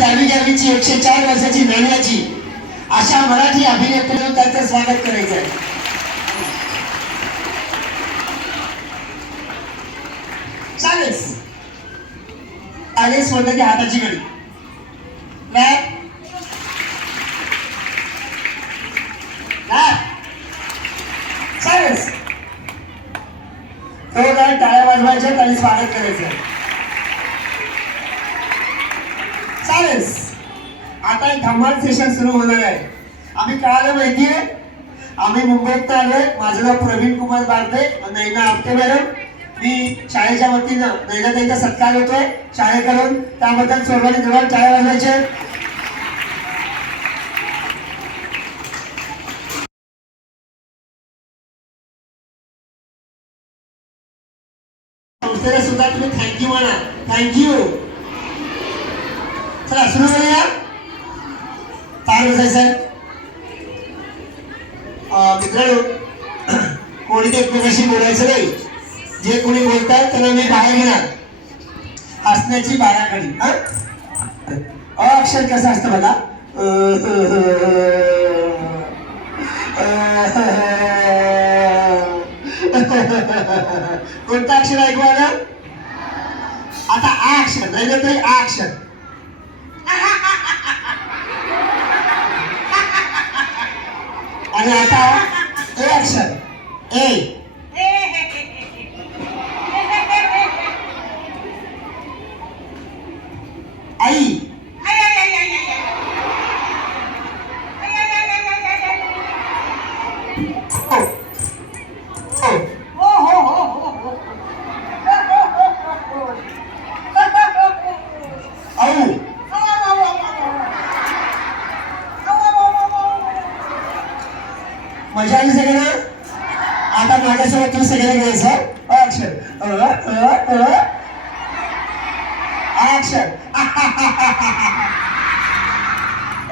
द्यावी घ्यावीची 104 वर्षाची नाण्याची अशा मराठी अभिनेत्रीनं त्यांचं स्वागत करायचं आहे. चालेल आलेच म्हणलं की हाताची घडी चालेल तो काय टाळ्या वाजवायच्या आणि स्वागत करायचं. चालेल आता एक धम्माल सेशन सुरू होणार आहे. आम्ही कळालं माहितीये आम्ही मुंबईत आलोय. माझं नाव प्रवीण कुमार बारदे, नैना आपटे मॅडम. मी शाळेच्या वतीनं नैनाताईंचा सत्कार होतोय शाळेकडून. त्याबद्दल सर्वांनी जवळ टाळ्या वाजवायचे. संस्थेला सुद्धा तुम्ही थँक्यू म्हणा. थँक्यू. चला सुरू करूया. फार बसायचं मित्रांनो, कोणी एकमेकाशी बोलायचं नाही. जे कोणी बोलतात त्यांना मी बाहेर घेणार. हसण्याची बाराखडी. अक्षर कसं असतं बघा. कोणतं अक्षर ऐकू आलं? आता आ अक्षर नाही तरी आ अक्षर. आणि आता ए अक्षर. ए आई. मजा आली सगळ्यांना? आता माझ्यासोबत तुम्ही सगळ्यांना घ्यायचं. अक्षर अक्षर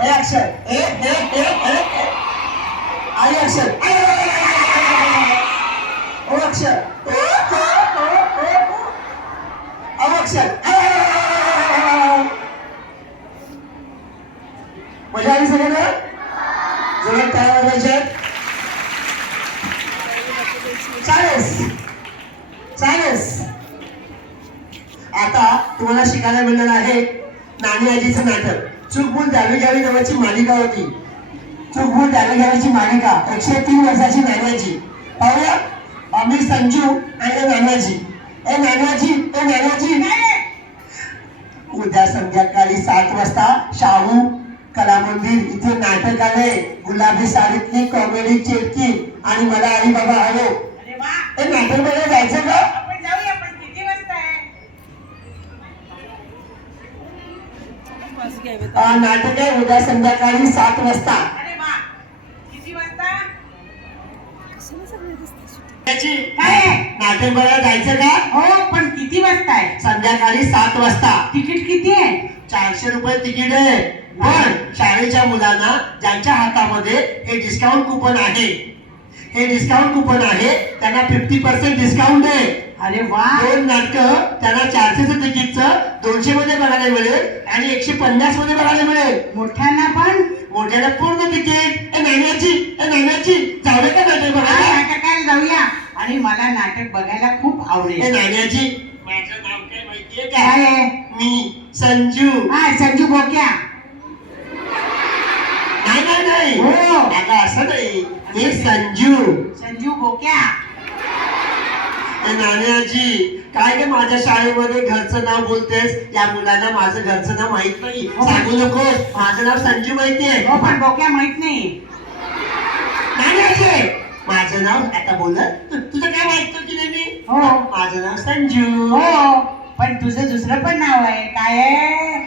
ए अक्षर ए ए ए ए आई अक्षर ओ अक्षर अ अक्षर. मजा आली सगळ्यांना? जोरात टाळ्या वाजवायच्या. चालेल चालेल. आता तुम्हाला शिकायला मिळणार आहे नानी आजीचं नाटक. चूक भूल द्यावी घ्यावी नावाची मालिका होती. चूक भूल द्यावी घ्यावीची मालिका 103 वर्षाची नाण्याची. पाहूया आम्ही संजू आणि नानाजी. ए नानाजी ए नानाजी. उद्या संध्याकाळी 7 वाजता शाहू कला मंदिर इथे नाटक आलंय. गुलाबी साडीतली कॉमेडी चेटकी आणि मला आई बाबा हवो. ते नाटक बघायला जायचं का? आपण जाऊया. पण किती वाजता आहे? नाटक आहे उद्या संध्याकाळी 7 वाजता. अरे वा, किती वाजता? काय नाटक बघायला जायचं का? हो, पण किती वाजता आहे? संध्याकाळी 7 वाजता. तिकीट किती आहे? 400 रुपये तिकीट आहे. पण शाळेच्या मुलांना ज्यांच्या हातामध्ये हे डिस्काउंट कुपन आहे, हे डिस्काउंट कुपन आहे त्यांना 50% डिस्काउंट आहे. अरे वा. 2 नाटक त्यांना 400चं तिकीटचं 200 मध्ये बघायला मिळेल आणि 150 मध्ये बघायला मिळेल. मोठ्यांना पण? मोठ्याला पूर्ण तिकीट. ए नाण्याची जाऊया का नाटक बघायला? नाटकाला जाऊया. आणि मला नाटक बघायला खूप आवडेल. ए नाण्याची माझं नाव काय माहितीये का? काय आहे? मी संजू. हा, संजू बोक्या. नाही नाही हो, आता असं नाही. मी संजू. संजू बोक्या. नाण्याजी काय गे माझ्या शाळेमध्ये घरचं नाव बोलतेस? या मुलांना माझं घरचं नाव माहित नाही. सांगू नकोस. माझं नाव संजू माहितीये. हो, पण बोक्या माहित नाही. नाण्याजी माझं नाव आता बोलत तुझं काय माहित की नाही? मी हो, माझं नाव संजू. हो, पण तुझं दुसरं पण नाव आहे. काय आहे?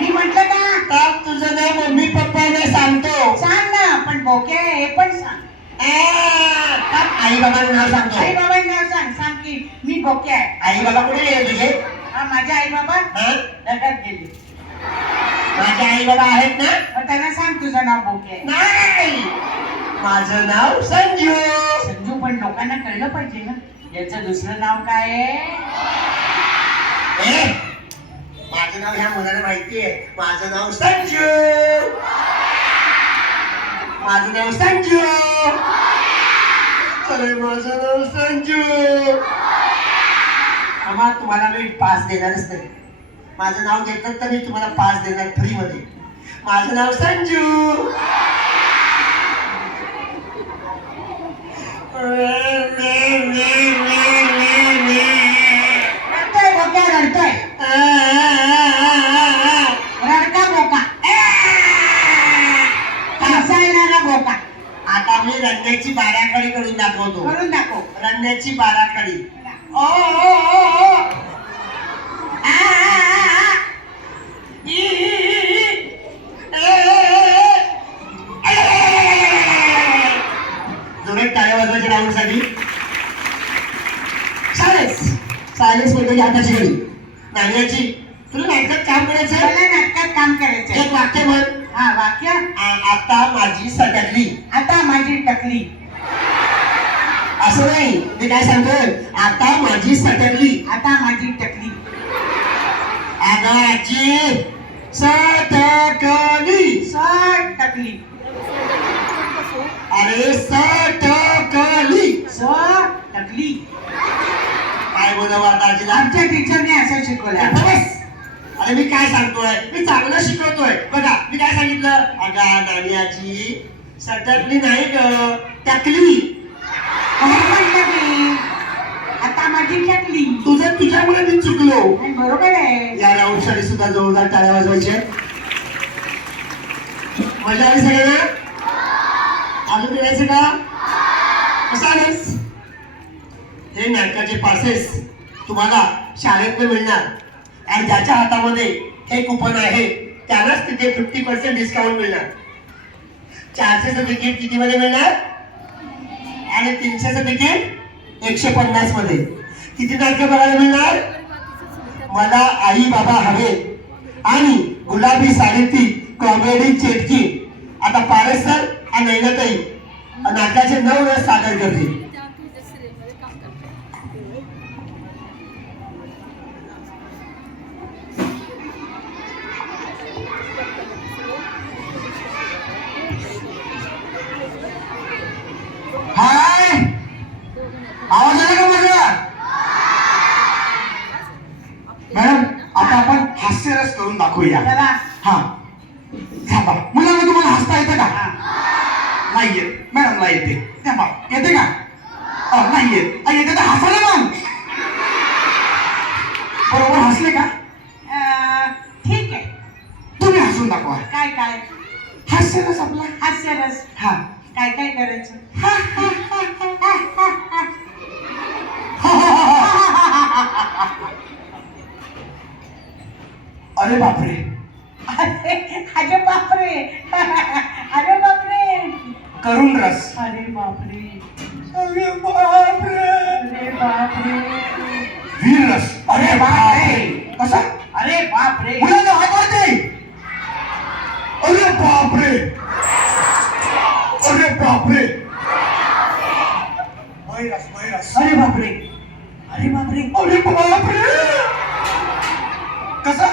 मी म्हटलं का? तुझं नाव मम्मी पप्पाने सांगतो. सांग ना. पण बोक्या हे पण सांग. आई बाबांचं नाव सांगतो. आई बाबांचं नाव सांग. सांग की मी बोक्या आहे. आई बाबा कुठे गेले तुझे? माझे आई बाबा जगात गेले. माझे आई बाबा आहेत ना? मग त्यांना सांग तुझं नाव बोक्या आहे. नाही, माझं नाव संजू. संजू, पण लोकांना कळलं पाहिजे ना याचं दुसरं नाव काय आहे. ए, माझं नाव ह्या मुलाला माहितीये. माझं नाव संजू. माझं नाव संजू. अरे माझं नाव संजू. आम्हा तुम्हाला मी पास देणारच नाही. माझं नाव घेतलं तर मी तुम्हाला पास देणार फ्री मध्ये. माझं नाव संजू. रडतोय बोक्या, रडतोय. रडका बोका. हसायला बोका. आता मी रडण्याची बाराखडी करून दाखवतो. करून दाखव. रडण्याची बाराखडी. ओ ओ ओ ओ. आ आ आ आ. ई ई ई ई. ए ए ए. जोरात टाळ्या वाजवायच्या राऊंडसाठी. सायलेन्स म्हणजे हाताची घडी. नाण्याची तुला नाटकात काम करायचं. मला नाटकात काम करायचंय. एक वाक्य म्हण. हा वाक्य. आता माझी सटकली. आता माझी टकली. असं नाही, मी काय सांगतोय, आता माझी सटकली. आता माझी टकली. आगाची सटकली. सट टकली. अरे सटकली. सट टकली. काय बोलावं आता आजीला. आमच्या टीचरने असं शिकवलं. बस. अरे मी काय सांगतोय, मी चांगलं शिकवतोय. बघा मी काय सांगितलं, अगा नानी आजी सटकली नाही ग, टकली. म्हटलं मी आता माझी टकली. तुझं तुझ्यामुळे मी चुकलो. बरोबर आहे. या राऊंड साठी सुद्धा जोरदार टाळ्या वाजवायच्या. मजा आली सगळ्यांना. अजून करायचं का. कसं आलंस. हे नाटकाचे पासेस तुम्हाला शाळेत मिळणार. आणि ज्याच्या हातामध्ये हे कुपन आहे त्यालाच तिथे 50% डिस्काउंट मिळणार. 400चं तिकीट किती मध्ये मिळणार आणि 300चं तिकीट 150 मध्ये. किती नाटकं बघायला मिळणार. मला आई बाबा हवे आणि गुलाबी साडीतील कॉमेडी चेटकी. आता पारस सर आणि नैनाताई नाटकाचे 9 रस सादर करतील. हाय, आवाज आला का माझा. मॅडम आता आपण हास्यरस करून दाखवूया. चला. हा थांबा. मुलांना तुम्हाला हसता येतं का. नाही येत. मॅडमला येते. थांबा. येते का. नाही येत. येते तर हसा ना मग. बरोबर हसले का. ठीक आहे. तुम्ही हसून दाखवा. काय काय. हास्यरस आपला. हास्यरस. हा काय काय करायचं. अरे बापरे. अरे बापरे. अरे बापरे. करुण रस. अरे बापरे. अरे बापरे. अरे बापरे. वीर रस. अरे बापरे. कसा. अरे बापरे. मुलांना हात वरती. अरे बापरे. अरे बापरे. Virus virus. अरे बापरे. अरे बापरे. अरे बापरे. कसा.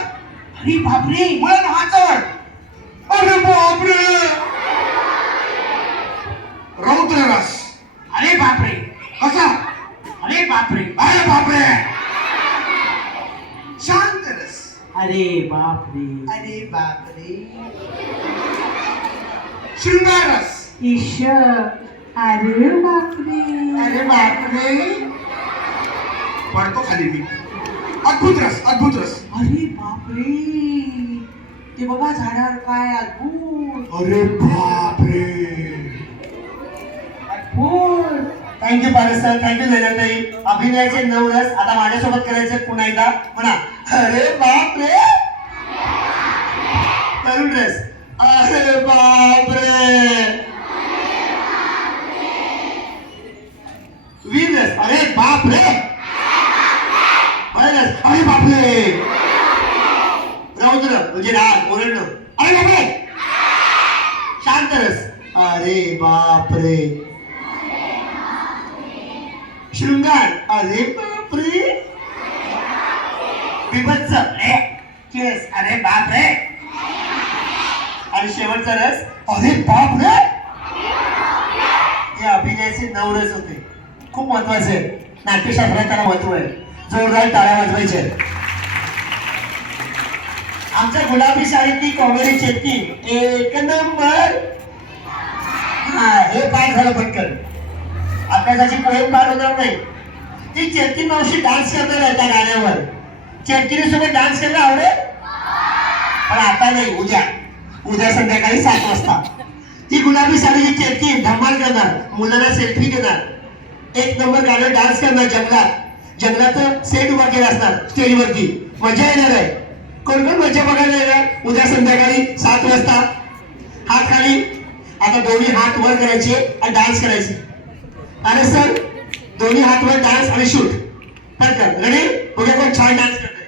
अरे बापरे. मुलांना हात वर. अरे बापरे. रौद्र रस. अरे बापरे. कसा. अरे बापरे. अरे बापरे. शांत रस. अरे बापरे. अरे बापरे. शृंगार रस. ईश्वर. अरे बापरे. अरे बापरे. पडतो खाली मी. अद्भुत रस. अद्भुत रस. अरे बापरे. ते बघा झाडावर काय अद्भुत. अरे बापरे. अद्भुत. Thank you Paras sir. Thank you Nainatai. अभिनयाचे 9 रस आता माझ्यासोबत करायचे पुन्हा एकदा म्हणा. अरे बापरे. करुण रस. अरे बापरे. वीर रस. अरे बापरे. रस. अरे बापरे. रौद्र म्हणजे राग ओरडणं. अरे बापरे. शांत रस. अरे बापरे. शृंगार. अरे बापरे. बिभत्स केस, अरे बाप रे. आणि शेवटचा रस, अरे बाप रे. हे अभिनयाचे 9 रस होते. खूप महत्वाचे आहे. नाट्यशास्त्रात त्याला महत्व आहे. जोरदार टाळ्या वाजवायचे. आमच्या गुलाबी शाळेतली कॉमेडी चेतकी एक नंबर. हा, हे पाठ झालं पटकन. अभ्यासाची पोहेम पाठ होणार नाही. ती चेतकी मावशी डान्स करणार आहे त्या गाण्यावर. चेतकीने सोबत डान्स करायला आवडेल, पण आता नाही, उद्या संध्याकाळी 7 वाजता. ती गुलाबी साडीची चेतकी धमाल करणार, मुलांना सेल्फी देणार, 1 नंबर गाणं डान्स करणार. जंगलात सेट उभा केला असणार स्टेजवरती. मजा येणार आहे. कोण कोण मजा बघायला येणार उद्या संध्याकाळी 7 वाजता? हात खाली. आता दोन्ही हात वर करायचे आणि डान्स करायचे. अरे सर, दोन्ही हात वर डान्स आणि शूट. पटकन रेडी. उद्या कोण छान डान्स करणार.